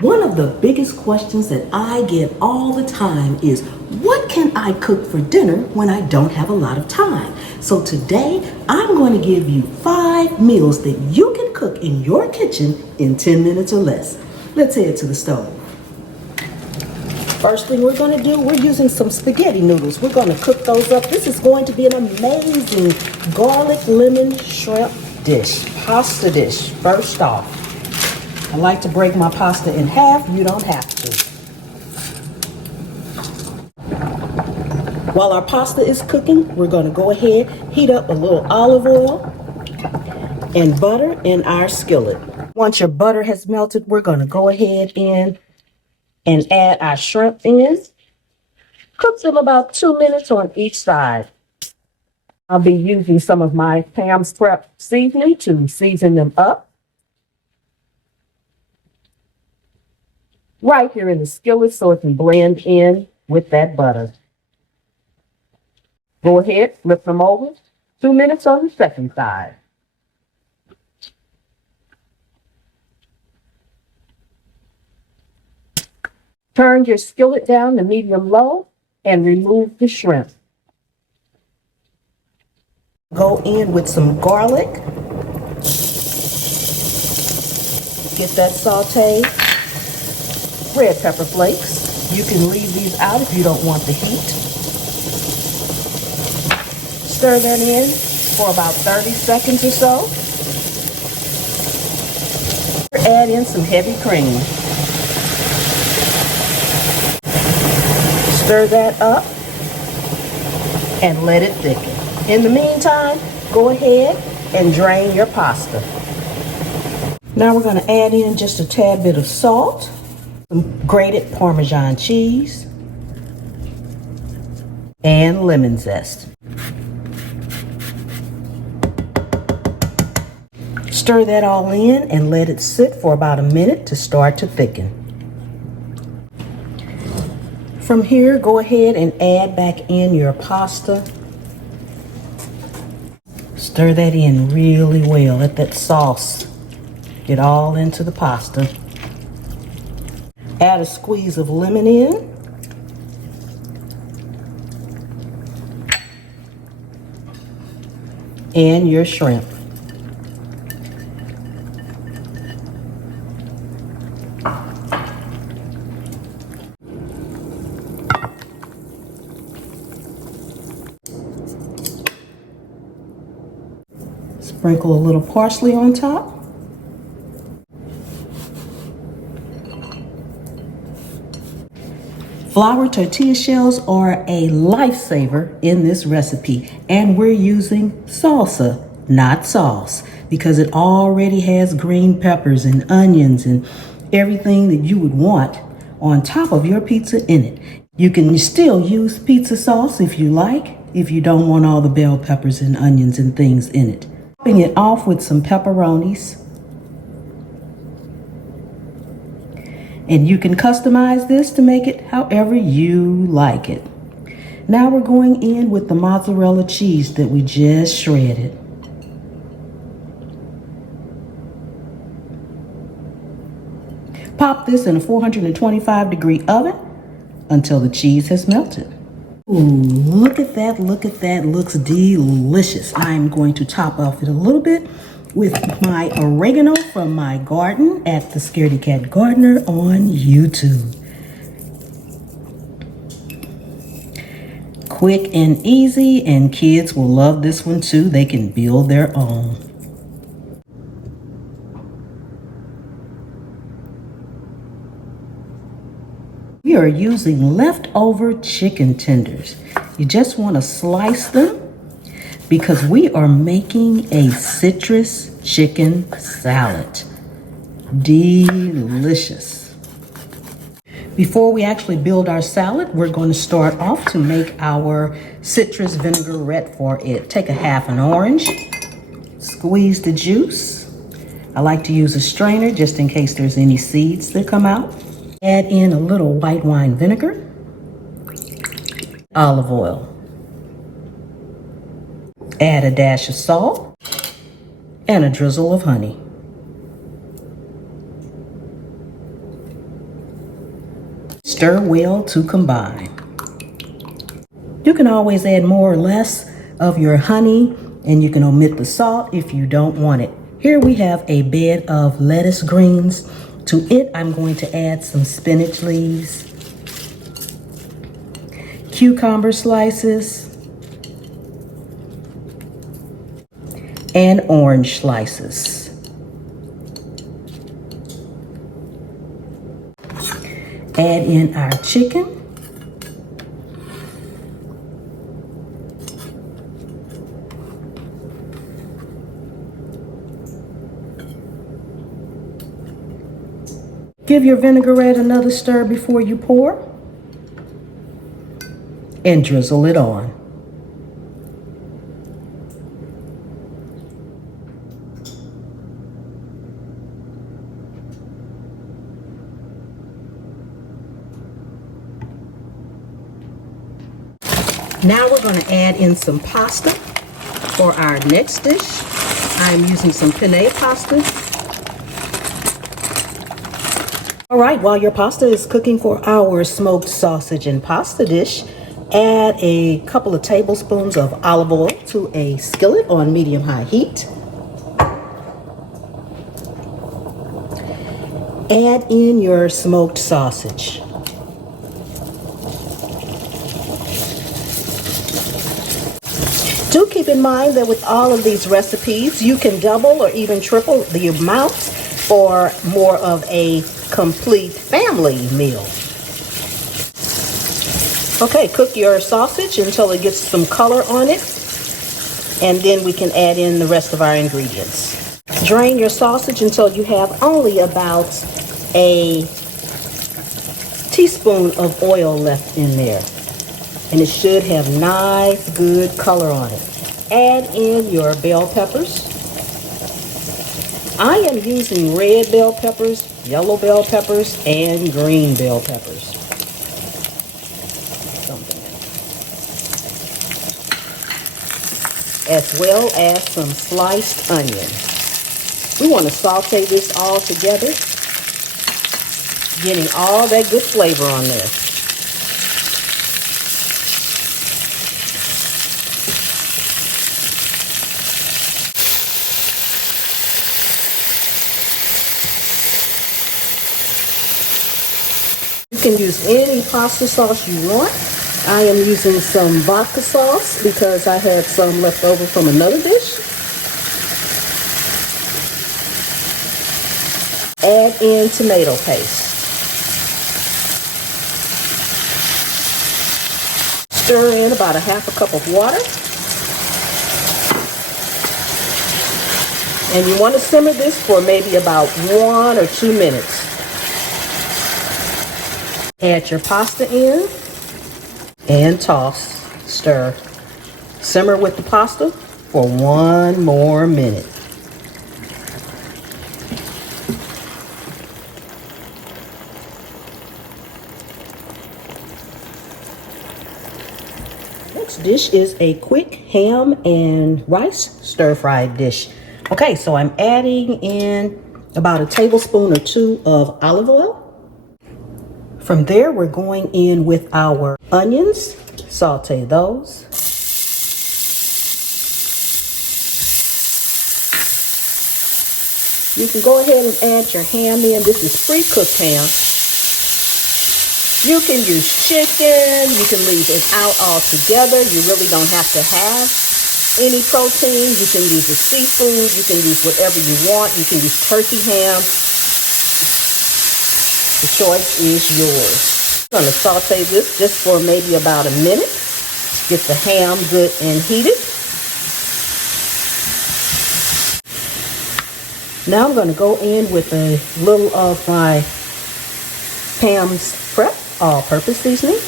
One of the biggest questions that I get all the time is, what can I cook for dinner when I don't have a lot of time? So today, I'm going to give you 5 meals that you can cook in your kitchen in 10 minutes or less. Let's head to the stove. First thing we're going to do, we're using some spaghetti noodles. We're going to cook those up. This is going to be an amazing garlic lemon shrimp dish, pasta dish, first off. I like to break my pasta in half. You don't have to. While our pasta is cooking, we're going to go ahead, heat up a little olive oil and butter in our skillet. Once your butter has melted, we're going to go ahead and add our shrimp in. Cook them about 2 minutes on each side. I'll be using some of my Pam's Prep seasoning to season them up. Right here in the skillet so it can blend in with that butter. Go ahead, flip them over. 2 minutes on the second side. Turn your skillet down to medium-low and remove the shrimp. Go in with some garlic. Get that sauteed. Red pepper flakes. You can leave these out if you don't want the heat. Stir that in for about 30 seconds or so. Add in some heavy cream. Stir that up and let it thicken. In the meantime, go ahead and drain your pasta. Now we're going to add in just a tad bit of salt, some grated parmesean cheese, and lemon zest. Stir that all in and let it sit for about a minute to start to thicken. From here, go ahead and add back in your pasta. Stir that in really well. Let that sauce get all into the pasta. Add a squeeze of lemon in. And your shrimp. Sprinkle a little parsley on top. Flour tortilla shells are a lifesaver in this recipe, and we're using salsa, not sauce, because it already has green peppers and onions and everything that you would want on top of your pizza in it. You can still use pizza sauce if you like, if you don't want all the bell peppers and onions and things in it. Topping it off with some pepperonis. And you can customize this to make it however you like it. Now we're going in with the mozzarella cheese that we just shredded. Pop this in a 425-degree oven until the cheese has melted. Ooh, look at that, look at that, looks delicious. I'm going to top off it a little bit with my oregano from my garden at the Scaredy Cat Gardener on YouTube. Quick and easy, and kids will love this one too. They can build their own. We are using leftover chicken tenders. You just want to slice them because we are making a citrus chicken salad. Delicious. Before we actually build our salad, we're going to start off to make our citrus vinaigrette for it. Take a half an orange, squeeze the juice. I like to use a strainer just in case there's any seeds that come out. Add in a little white wine vinegar, olive oil. Add a dash of salt and a drizzle of honey. stir well to combine. You can always add more or less of your honey, and you can omit the salt if you don't want it. Here we have a bed of lettuce greens. To it, I'm going to add some spinach leaves, cucumber slices, and orange slices. Add in our chicken. Give your vinaigrette another stir before you pour, and drizzle it on. Now we're going to add in some pasta for our next dish. I'm using some penne pasta. All right, while your pasta is cooking for our smoked sausage and pasta dish, add a couple of tablespoons of olive oil to a skillet on medium-high heat. Add in your smoked sausage. Do keep in mind that with all of these recipes, you can double or even triple the amount for more of a complete family meal. Okay, cook your sausage until it gets some color on it, and then we can add in the rest of our ingredients. Drain your sausage until you have only about a teaspoon of oil left in there, and it should have nice, good color on it. Add in your bell peppers. I am using red bell peppers, yellow bell peppers, and green bell peppers. As well as some sliced onion. We want to saute this all together, getting all that good flavor on there. You can use any pasta sauce you want. I am using some vodka sauce because I had some left over from another dish. Add in tomato paste. Stir in about a half a cup of water. And you want to simmer this for maybe about 1 or 2 minutes. Add your pasta in and toss, stir. Simmer with the pasta for 1 more minute. Next dish is a quick ham and rice stir-fried dish. Okay, so I'm adding in about a tablespoon or 2 of olive oil. From there, we're going in with our onions. Saute those. You can go ahead and add your ham in. This is pre-cooked ham. You can use chicken. You can leave it out altogether. You really don't have to have any protein. You can use a seafood. You can use whatever you want. You can use turkey ham. The choice is yours. I'm going to saute this just for maybe about a minute. Get the ham good and heated. Now I'm going to go in with a little of my Pam's Prep all-purpose seasoning.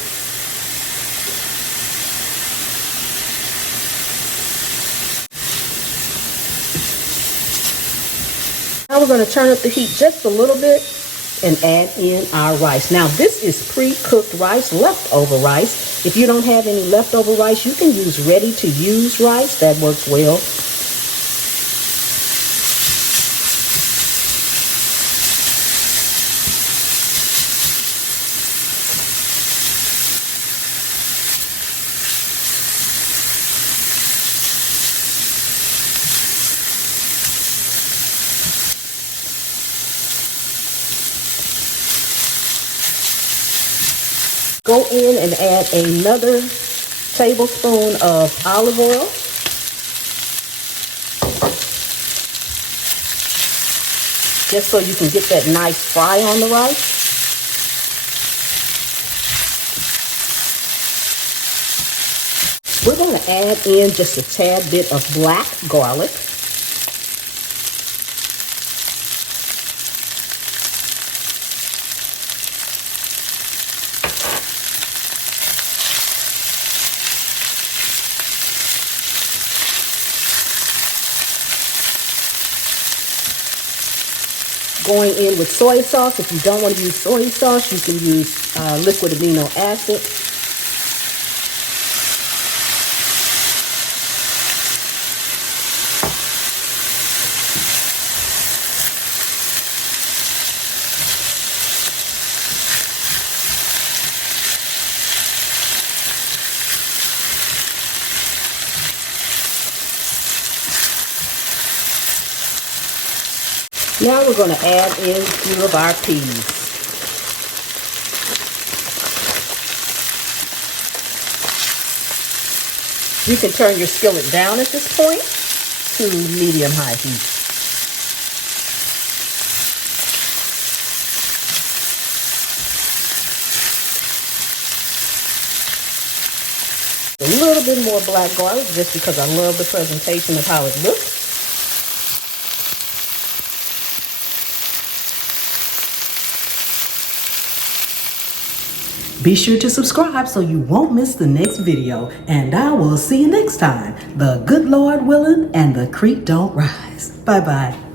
Now we're going to turn up the heat just a little bit and add in our rice. Now this is pre-cooked rice, leftover rice. If you don't have any leftover rice, you can use ready-to-use rice. That works well. Go in and add another tablespoon of olive oil. Just so you can get that nice fry on the rice. We're going to add in just a tad bit of black garlic. Going in with soy sauce. If you don't want to use soy sauce, you can use liquid amino acid. Now we're going to add in a few of our peas. You can turn your skillet down at this point to medium-high heat. A little bit more black garlic just because I love the presentation of how it looks. Be sure to subscribe so you won't miss the next video, and I will see you next time. The good Lord willing and the creek don't rise. Bye-bye.